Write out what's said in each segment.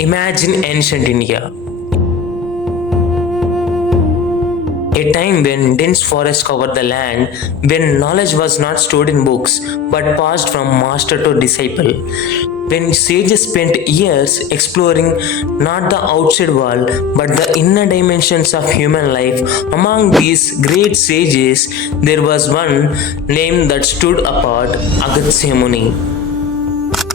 Imagine ancient India, a time when dense forests covered the land, when knowledge was not stored in books but passed from master to disciple, when sages spent years exploring not the outside world but the inner dimensions of human life. Among these great sages, there was one name that stood apart: Agastya Muni.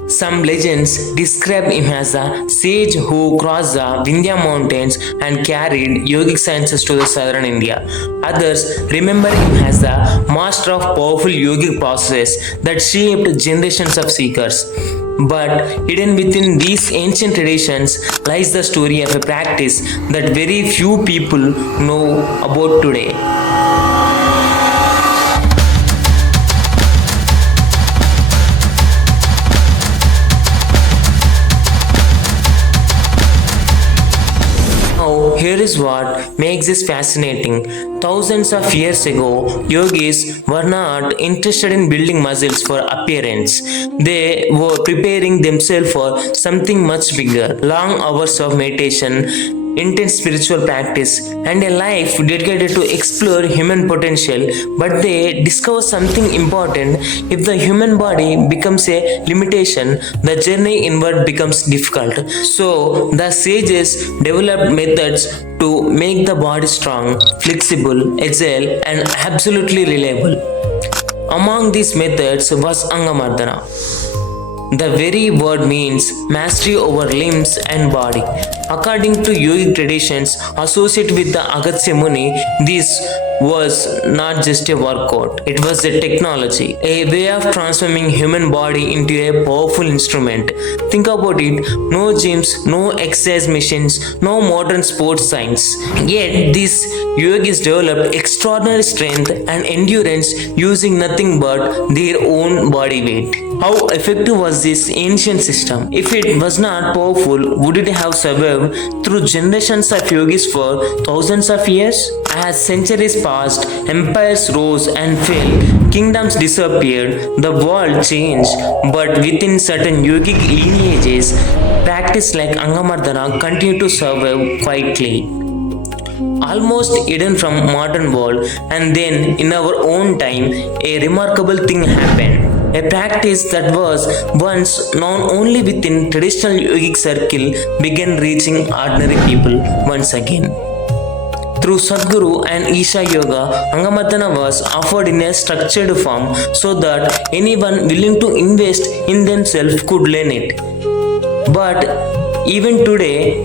Some legends describe him as a sage who crossed the Vindhya mountains and carried yogic sciences to the southern India. Others remember him as the master of powerful yogic processes that shaped generations of seekers. But hidden within these ancient traditions lies the story of a practice that very few people know about today. Now, here is what makes this fascinating. Thousands of years ago, yogis were not interested in building muscles for appearance. They were preparing themselves for something much bigger. Long hours of meditation, intense spiritual practice, and a life dedicated to explore human potential. But they discover something important: if the human body becomes a limitation, the journey inward becomes difficult. So the sages developed methods to make the body strong, flexible, agile, and absolutely reliable. Among these methods was Angamardana. The very word means mastery over limbs and body. According to yogic traditions associated with the Agastya Muni, this was not just a workout, it was a technology, a way of transforming human body into a powerful instrument. Think about it: no gyms, no exercise machines, no modern sports science. Yet these yogis developed extraordinary strength and endurance using nothing but their own body weight. How effective was this ancient system? If it was not powerful, would it have survived through generations of yogis for thousands of years? As centuries passed, empires rose and fell, kingdoms disappeared, the world changed, but within certain yogic lineages, practice like Angamardana continued to survive quietly, almost hidden from modern world. And then in our own time, a remarkable thing happened. A practice that was once known only within traditional yogic circle began reaching ordinary people once again. Through Sadhguru and Isha Yoga, Angamardana was offered in a structured form so that anyone willing to invest in themselves could learn it. But even today,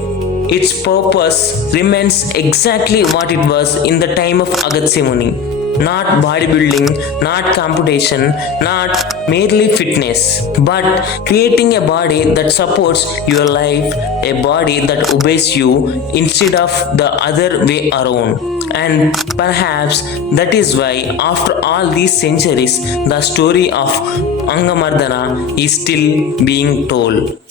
its purpose remains exactly what it was in the time of Agastya Muni. Not bodybuilding, not competition, not merely fitness, but creating a body that supports your life, a body that obeys you instead of the other way around. And perhaps that is why, after all these centuries, the story of Angamardana is still being told.